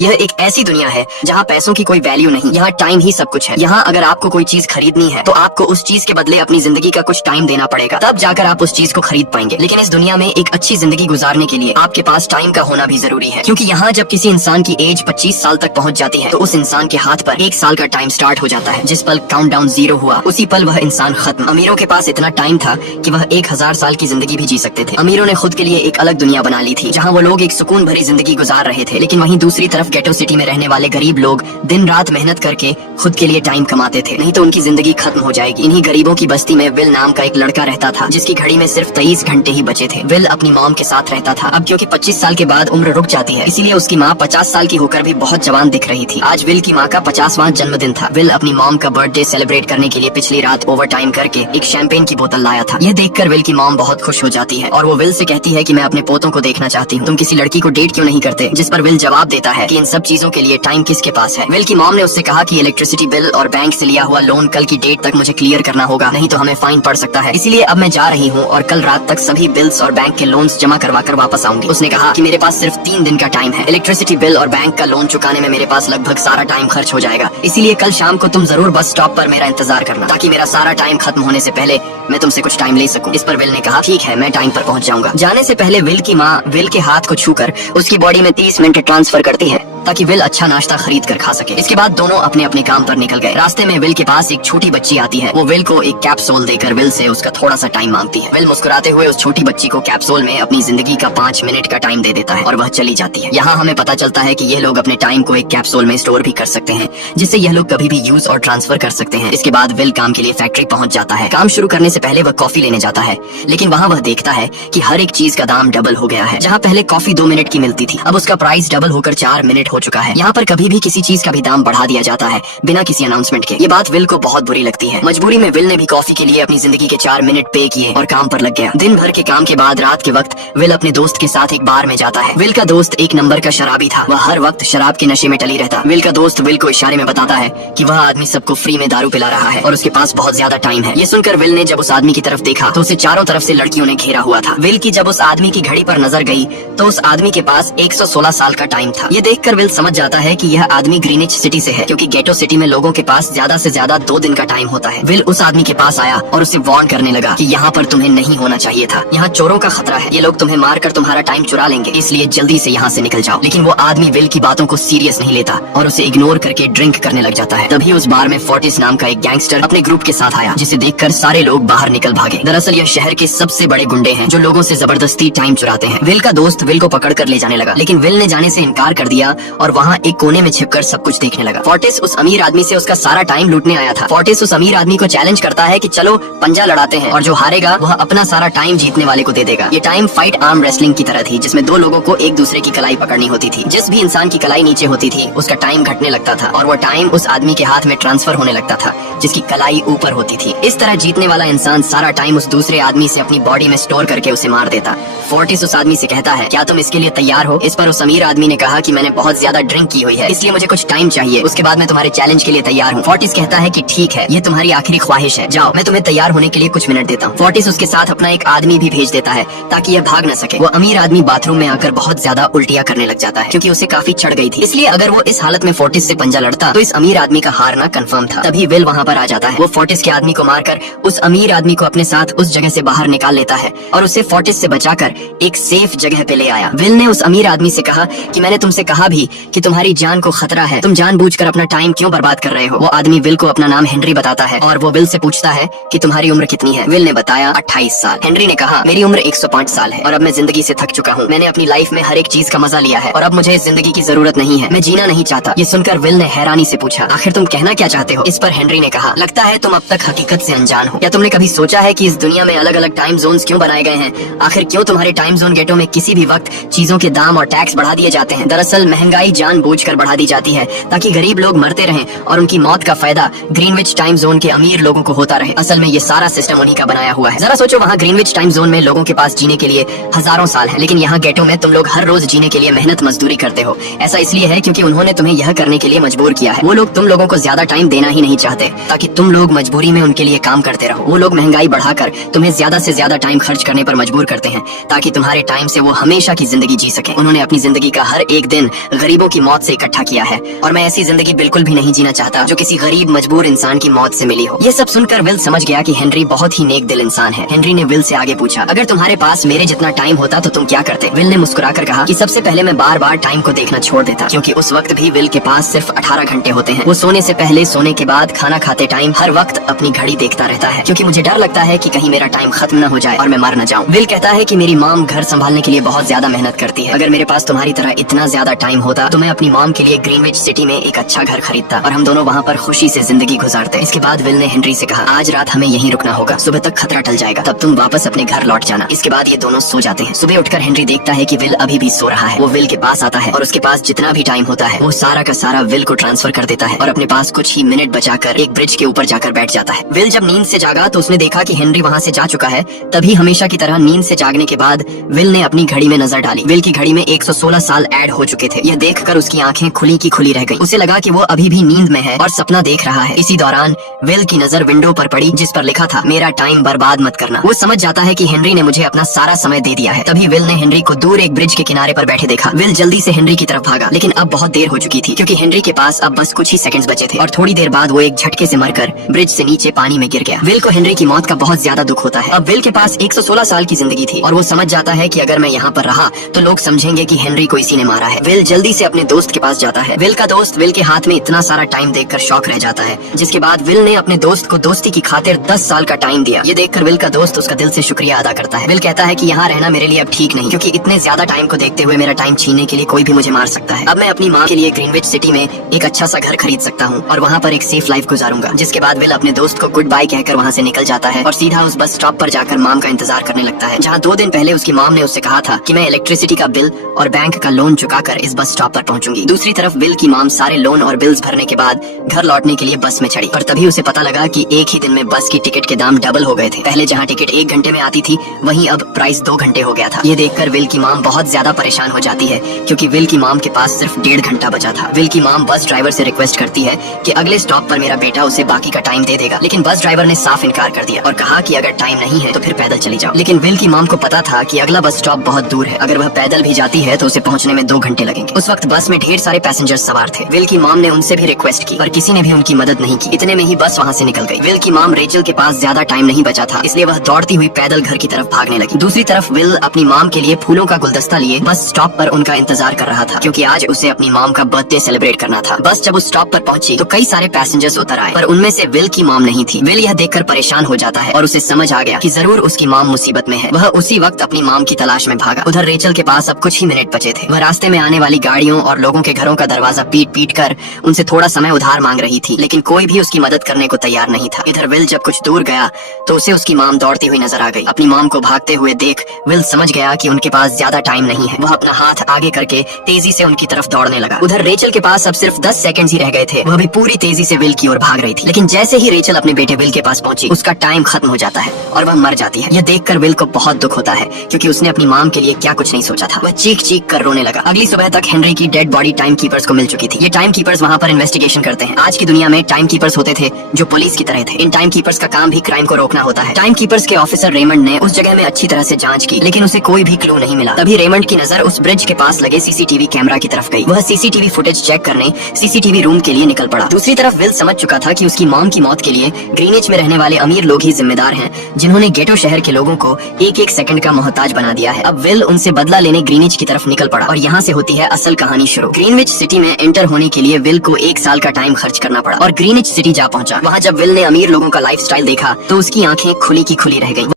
यह एक ऐसी दुनिया है जहाँ पैसों की कोई वैल्यू नहीं, यहाँ टाइम ही सब कुछ है। यहाँ अगर आपको कोई चीज खरीदनी है तो आपको उस चीज के बदले अपनी जिंदगी का कुछ टाइम देना पड़ेगा, तब जाकर आप उस चीज को खरीद पाएंगे। लेकिन इस दुनिया में एक अच्छी जिंदगी गुजारने के लिए आपके पास टाइम का होना भी जरूरी है, क्योंकि यहाँ जब किसी इंसान की एज 25 साल तक पहुँच जाती है तो उस इंसान के हाथ पर 1 साल का टाइम स्टार्ट हो जाता है। जिस पल काउंटडाउन 0 हुआ उसी पल वह इंसान खत्म। अमीरों के पास इतना टाइम था कि वह 1000 साल की जिंदगी भी जी सकते थे। अमीरों ने खुद के लिए एक अलग दुनिया बना ली थी जहाँ वो लोग एक सुकून भरी जिंदगी गुजार रहे थे, लेकिन वहीं दूसरी तरफ गेटो सिटी में रहने वाले गरीब लोग दिन रात मेहनत करके खुद के लिए टाइम कमाते थे, नहीं तो उनकी जिंदगी खत्म हो जाएगी। इन्हीं गरीबों की बस्ती में विल नाम का एक लड़का रहता था जिसकी घड़ी में सिर्फ 23 घंटे ही बचे थे। विल अपनी मॉम के साथ रहता था। अब क्योंकि 25 साल के बाद उम्र रुक जाती है, इसीलिए उसकी माँ 50 साल की होकर भी बहुत जवान दिख रही थी। आज विल की माँ का 50वां जन्मदिन था। विल अपनी मॉम का बर्थडे सेलिब्रेट करने के लिए पिछली रात ओवर टाइम करके एक शैंपेन की बोतल लाया था। यह देखकर विल की मॉम बहुत खुश हो जाती है और वो विल से कहती है कि मैं अपने पोतों को देखना चाहती हूँ, तुम किसी लड़की को डेट क्यों नहीं करते? जिस पर विल जवाब देता है कि इन सब चीजों के लिए टाइम किसके पास है। विल की मॉम ने उससे कहा कि इलेक्ट्रिसिटी बिल और बैंक से लिया हुआ लोन कल की डेट तक मुझे क्लियर करना होगा, नहीं तो हमें फाइन पड़ सकता है। इसीलिए अब मैं जा रही हूँ और कल रात तक सभी बिल्स और बैंक के लोन्स जमा करवा कर वापस आऊंगी। उसने कहा कि मेरे पास सिर्फ 3 दिन का टाइम है। इलेक्ट्रिसिटी बिल और बैंक का लोन चुकाने में मेरे पास लगभग सारा टाइम खर्च हो जाएगा, इसीलिए कल शाम को तुम जरूर बस स्टॉप पर मेरा इंतजार करना, ताकि मेरा सारा टाइम खत्म होने से पहले मैं तुमसे कुछ टाइम ले सकूं। इस पर विल ने कहा ठीक है, मैं टाइम पर पहुंच जाऊंगा। जाने से पहले विल की माँ विल के हाथ को छूकर उसकी बॉडी में 30 मिनट ट्रांसफर करती है ताकि विल अच्छा नाश्ता खरीद कर खा सके। इसके बाद दोनों अपने अपने काम पर निकल गए। रास्ते में विल के पास एक छोटी बच्ची आती है। वो विल को एक कैप्सूल देकर विल से उसका थोड़ा सा टाइम मांगती है। विल मुस्कुराते हुए उस छोटी बच्ची को कैप्सूल में अपनी जिंदगी का 5 मिनट का टाइम दे देता है और वह चली जाती है। यहाँ हमें पता चलता है कि ये लोग अपने टाइम को एक कैप्सूल में स्टोर भी कर सकते हैं, जिससे यह लोग कभी भी यूज और ट्रांसफर कर सकते हैं। इसके बाद विल काम के लिए फैक्ट्री पहुंच जाता है। काम शुरू करने से पहले वह कॉफी लेने जाता है, लेकिन वहाँ वह देखता है कि हर एक चीज का दाम डबल हो गया है। जहाँ पहले कॉफी 2 मिनट की मिलती थी, अब उसका प्राइस डबल होकर 4 मिनट हो चुका है। यहाँ पर कभी भी किसी चीज का भी दाम बढ़ा दिया जाता है बिना किसी अनाउंसमेंट के। ये बात विल को बहुत बुरी लगती है। मजबूरी में विल ने भी कॉफी के लिए अपनी जिंदगी के 4 मिनट पे किए और काम पर लग गया। दिन भर के काम के बाद रात के वक्त विल अपने दोस्त के साथ एक बार में जाता है। विल का दोस्त एक नंबर का शराबी था। वह हर वक्त शराब के नशे में टली रहता। विल का दोस्त विल को इशारे में बताता है कि वह आदमी सबको फ्री में दारू पिला रहा है और उसके पास बहुत ज्यादा टाइम है। ये सुनकर विल ने जब उस आदमी की तरफ देखा तो उसे चारों तरफ से लड़कियों ने घेरा हुआ था। विल की जब उस आदमी की घड़ी पर नजर गई तो उस आदमी के पास 116 साल का टाइम था। ये देखकर विल समझ जाता है कि यह आदमी ग्रीनिच सिटी से है, क्योंकि गेटो सिटी में लोगों के पास ज्यादा से ज्यादा 2 दिन का टाइम होता है। विल उस आदमी के पास आया और उसे वार्न करने लगा कि यहाँ पर तुम्हें नहीं होना चाहिए था। यहाँ चोरों का खतरा है, ये लोग तुम्हें मारकर तुम्हारा टाइम चुरा लेंगे, इसलिए जल्दी से यहाँ से निकल जाओ। लेकिन वो आदमी विल की बातों को सीरियस नहीं लेता और उसे इग्नोर करके ड्रिंक करने लग जाता है। तभी उस बार में फोर्टिस नाम का एक गैंगस्टर अपने ग्रुप के साथ आया, जिसे देखकर सारे लोग बाहर निकल भागे। दरअसल यह शहर के सबसे बड़े गुंडे हैं जो लोगों से जबरदस्ती टाइम चुराते हैं। विल का दोस्त विल को पकड़ कर ले जाने लगा, लेकिन विल ने जाने से इनकार कर दिया और वहाँ एक कोने में छिपकर सब कुछ देखने लगा। फोर्टिस उस अमीर आदमी से उसका सारा टाइम लूटने आया था। फोर्टिस उस अमीर आदमी को चैलेंज करता है कि चलो पंजा लड़ाते हैं और जो हारेगा वह अपना सारा टाइम जीतने वाले को दे देगा। ये टाइम फाइट आर्म रेसलिंग की तरह थी, जिसमें 2 लोगों को एक दूसरे की कलाई पकड़नी होती थी। जिस भी इंसान की कलाई नीचे होती थी उसका टाइम घटने लगता था और वो टाइम उस आदमी के हाथ में ट्रांसफर होने लगता था जिसकी कलाई ऊपर होती थी। इस तरह जीतने वाला इंसान सारा टाइम उस दूसरे आदमी से अपनी बॉडी में स्टोर करके उसे मार देता। फोर्टिस उस आदमी से कहता है क्या तुम इसके लिए तैयार हो? इस पर उस अमीर आदमी ने कहा कि मैंने बहुत ज्यादा ड्रिंक की हुई है, इसलिए मुझे कुछ टाइम चाहिए, उसके बाद मैं तुम्हारे चैलेंज के लिए तैयार हूँ। फोर्टिस कहता है कि ठीक है, ये तुम्हारी आखिरी ख्वाहिश है, जाओ मैं तुम्हें तैयार होने के लिए कुछ मिनट देता हूँ। फोर्टिस उसके साथ अपना एक आदमी भी भेज देता है ताकि यह भाग न सके। वो अमीर आदमी बाथरूम में आकर बहुत ज्यादा उल्टियाँ करने लग जाता है क्योंकि उसे काफी चढ़ गई थी, इसलिए अगर वो इस हालत में फोर्टिस से पंजा लड़ता तो इस अमीर आदमी का हारना कंफर्म था। तभी विल वहाँ पर आ जाता है। वो फोर्टिस के आदमी को मारकर उस अमीर आदमी को अपने साथ उस जगह से बाहर निकाल लेता है और उसे फोर्टिस से बचाकर एक सेफ जगह पे ले आया। विल ने उस अमीर आदमी से कहा कि मैंने तुमसे कहा भी कि तुम्हारी जान को खतरा है, तुम जानबूझकर अपना टाइम क्यों बर्बाद कर रहे हो? वो आदमी विल को अपना नाम हेनरी बताता है और वो विल से पूछता है कि तुम्हारी उम्र कितनी है? विल ने बताया 28 साल। हेनरी ने कहा मेरी उम्र 105 साल है और अब मैं जिंदगी से थक चुका हूँ। मैंने अपनी लाइफ में हर एक चीज का मजा लिया है और अब मुझे इस जिंदगी की जरूरत नहीं है, मैं जीना नहीं चाहता। ये सुनकर विल ने हैरानी से पूछा आखिर तुम कहना क्या चाहते हो? इस पर हेनरी ने कहा लगता है तुम अब तक हकीकत से अनजान हो। क्या तुमने कभी सोचा है कि इस दुनिया में अलग अलग टाइम जोन्स क्यों बनाए गए हैं? आखिर क्यों तुम्हारे टाइम जोन गेटो में किसी भी वक्त चीजों के दाम और टैक्स बढ़ा दिए जाते हैं? दरअसल महंगाई जानबूझकर बढ़ा दी जाती है ताकि गरीब लोग मरते रहें और उनकी मौत का फायदा ग्रीनविच टाइम जोन के अमीर लोगों को होता रहे। असल में ये सारा सिस्टम उन्हीं का बनाया हुआ है। जरा सोचो, वहाँ ग्रीनविच टाइम जोन में लोगों के पास जीने के लिए हजारों साल है, लेकिन यहाँ गेटो में तुम लोग हर रोज जीने के लिए मेहनत मजदूरी करते हो। ऐसा इसलिए है क्योंकि उन्होंने तुम्हें यह करने के लिए मजबूर किया है। वो लोग तुम लोगों को ज्यादा टाइम देना ही नहीं चाहते। ताकि तुम लोग मजबूरी में उनके लिए काम करते रहो। वो लोग महंगाई बढ़ाकर तुम्हें ज्यादा से ज्यादा टाइम खर्च करने पर मजबूर करते हैं ताकि तुम्हारे टाइम से वो हमेशा की जिंदगी जी सके। उन्होंने अपनी जिंदगी का हर एक दिन गरीबों की मौत से इकट्ठा किया है और मैं ऐसी जिंदगी बिल्कुल भी नहीं जीना चाहता जो किसी गरीब मजबूर इंसान की मौत से मिली हो। ये सब सुनकर विल समझ गया कि हेनरी बहुत ही नेक दिल इंसान है। हेनरी ने विल से आगे पूछा, अगर तुम्हारे पास मेरे जितना टाइम होता तो तुम क्या करते? विल ने मुस्कुराकर कहा कि सबसे पहले मैं बार बार टाइम को देखना छोड़ देता, क्योंकि उस वक्त भी विल के पास सिर्फ 18 घंटे होते हैं। वो सोने से पहले, सोने के बाद, खाना खाते टाइम हर वक्त अपनी घड़ी देखता रहता है, क्योंकि मुझे डर लगता है कि कहीं मेरा टाइम खत्म न हो जाए और मैं मर न जाऊं। विल कहता है कि मेरी मॉम घर संभालने के लिए बहुत ज्यादा मेहनत करती है। अगर मेरे पास तुम्हारी तरह इतना ज्यादा टाइम होता तो मैं अपनी मॉम के लिए ग्रीनविच सिटी में एक अच्छा घर खरीदता और हम दोनों वहाँ पर खुशी से जिंदगी गुजारते। इसके बाद विल ने हेनरी से कहा, आज रात हमें यहीं रुकना होगा, सुबह तक खतरा टल जाएगा, तब तुम वापस अपने घर लौट जाना। इसके बाद ये दोनों सो जाते हैं। सुबह उठकर हेनरी देखता है कि विल अभी भी सो रहा है। वो विल के पास आता है और उसके पास जितना भी टाइम होता है वो सारा का सारा विल को ट्रांसफर कर देता है और अपने पास कुछ ही मिनट बचाकर एक ब्रिज के ऊपर जाकर बैठ जाता है। विल जब नींद से जागा तो उसने देखा कि हेनरी वहाँ से जा चुका है। तभी हमेशा की तरह नींद से जागने के बाद विल ने अपनी घड़ी में नजर डाली। विल की घड़ी में 116 साल ऐड हो चुके थे। यह देखकर उसकी आंखें खुली की खुली रह गई। उसे लगा कि वो अभी भी नींद में है और सपना देख रहा है। इसी दौरान विल की नजर विंडो पर पड़ी जिस पर लिखा था, मेरा टाइम बर्बाद मत करना। वो समझ जाता है कि हेनरी ने मुझे अपना सारा समय दे दिया है। तभी विल ने हेनरी को दूर एक ब्रिज के किनारे पर बैठे देखा। विल जल्दी से हेनरी की तरफ भागा, लेकिन अब बहुत देर हो चुकी थी, क्योंकि हेनरी के पास अब बस कुछ ही सेकंड्स बचे थे और थोड़ी देर बाद वो एक झटके से मरकर ब्रिज से नीचे पानी में गिर गया। विल को हेनरी की मौत का बहुत ज्यादा दुख होता है। अब विल के पास 116 साल की जिंदगी थी और वो समझ जाता है कि अगर मैं यहाँ पर रहा तो लोग समझेंगे कि हेनरी को इसी ने मारा है। विल जल्दी से अपने दोस्त के पास जाता है। विल का दोस्त विल के हाथ में इतना सारा टाइम देखकर शॉक रह जाता है, जिसके बाद विल ने अपने दोस्त को दोस्ती की खातिर 10 साल का टाइम दिया। ये देखकर विल का दोस्त उसका दिल से शुक्रिया अदा करता है। विल कहता है कि यहाँ रहना मेरे लिए अब ठीक नहीं, क्योंकि इतने ज्यादा टाइम को देखते हुए मेरा टाइम छीनने के लिए कोई भी मुझे मार सकता है। अब मैं अपनी माँ के लिए ग्रीनविच सिटी में एक अच्छा सा घर खरीद सकता हूँ और वहाँ पर एक सेफ लाइफ गुजारूंगा। जिसके बाद विल अपने दोस्त को गुड बाय कहकर वहाँ से निकल जाता है और सीधा उस बस स्टॉप पर जाकर मॉम का इंतजार करने लगता है, जहाँ 2 दिन पहले उसकी मॉम ने उससे कहा था कि मैं इलेक्ट्रिसिटी का बिल और बैंक का लोन चुकाकर इस बस स्टॉप पर पहुंचूंगी। दूसरी तरफ विल की मॉम सारे लोन और बिल्स भरने के बाद घर लौटने के लिए बस में चढ़ी और तभी उसे पता लगा कि एक ही दिन में बस की टिकट के दाम डबल हो गए थे। पहले जहाँ टिकट 1 घंटे में आती थी वहीं अब प्राइस 2 घंटे हो गया था। ये देखकर विल की मॉम बहुत ज्यादा परेशान हो जाती है, क्योंकि विल की मॉम के पास सिर्फ 1.5 घंटा बचा था। विल की मॉम बस ड्राइवर से रिक्वेस्ट करती है कि अगले स्टॉप पर मेरा बेटा उसे बाकी का टाइम दे देगा, लेकिन बस ड्राइवर ने साफ इनकार कर दिया और कहा कि अगर टाइम नहीं है तो फिर पैदल चली जाओ। लेकिन विल की मॉम को पता था कि अगला बस स्टॉप बहुत दूर है, अगर वह पैदल भी जाती है तो उसे पहुंचने में 2 घंटे लगेंगे। उस वक्त बस में ढेर सारे पैसेंजर्स सवार थे। विल की मॉम ने उनसे भी रिक्वेस्ट की पर किसी ने भी उनकी मदद नहीं की। इतने में ही बस वहाँ से निकल गई। विल की मॉम रेचल के पास ज्यादा टाइम नहीं बचा था, इसलिए वह दौड़ती हुई पैदल घर की तरफ भागने लगी। दूसरी तरफ विल अपनी मॉम के लिए फूलों का गुलदस्ता लिए बस स्टॉप पर उनका इंतजार कर रहा था, क्योंकि आज उसे अपनी मॉम का बर्थडे सेलिब्रेट करना था। बस जब उस स्टॉप पर पहुंची तो कई सारे पैसेंजर्स उतर आए, पर उनमें से विल की मॉम नहीं थी। विल यह देखकर परेशान हो जाता है और उसे समझ आ गया कि जरूर उसकी मॉम मुसीबत में है। वह उसी वक्त अपनी मॉम की तलाश में भागा। उधर रेचल के पास अब कुछ ही मिनट बचे थे। वह रास्ते में आने वाली गाड़ियों और लोगों के घरों का दरवाजा पीट पीट कर उनसे थोड़ा समय उधार मांग रही थी, लेकिन कोई भी उसकी मदद करने को तैयार नहीं था। इधर विल जब कुछ दूर गया तो उसे उसकी मॉम दौड़ती हुई नजर आ गई। अपनी मॉम को भागते हुए देख विल समझ गया कि उनके पास ज्यादा टाइम नहीं है। वह अपना हाथ आगे करके तेजी से उनकी तरफ दौड़ने लगा। उधर रेचल के पास अब सिर्फ 10 सेकंड्स ही रह गए थे। वह भी पूरी तेजी से विल की ओर भाग रही थी, लेकिन जैसे ही रेचल अपने बेटे विल के पास पहुंची उसका टाइम खत्म हो जाता है और वह मर जाती है। यह देखकर विल को बहुत दुख होता है, क्योंकि उसने अपनी मॉम के लिए क्या कुछ नहीं सोचा था। वह चीख चीख कर रोने लगा। अगली सुबह तक हेनरी की डेड बॉडी टाइम कीपर्स को मिल चुकी थी। ये टाइम कीपर्स वहाँ पर इन्वेस्टिगेशन करते हैं। आज की दुनिया में टाइम कीपर्स होते थे जो पुलिस की तरह थे। इन टाइम कीपर्स का काम भी क्राइम को रोकना होता है। टाइम कीपर्स के ऑफिसर रेमंड ने उस जगह में अच्छी तरह से जांच की, लेकिन उसे कोई भी क्लू नहीं मिला। तभी रेमंड की नजर उस ब्रिज के पास लगे सीसीटीवी कैमरा की तरफ गई। वह सीसीटीवी फुटेज चेक करने सीसीटीवी रूम के लिए निकल पड़ा। दूसरी तरफ विल समझ चुका था कि उसकी मॉम की मौत के लिए ग्रीनिच में रहने वाले अमीर लोग ही जिम्मेदार हैं, जिन्होंने गेटो शहर के लोगों को एक एक सेकंड का मोहताज बना दिया है। अब विल उनसे बदला लेने ग्रीनिच की तरफ निकल पड़ा और यहाँ से होती है असल कहानी शुरू। ग्रीनविच सिटी में एंटर होने के लिए विल को 1 साल का टाइम खर्च करना पड़ा और ग्रीनिच सिटी जा पहुंचा। वहाँ जब विल ने अमीर लोगों का लाइफस्टाइल देखा तो उसकी आंखें खुली की खुली रह गईं।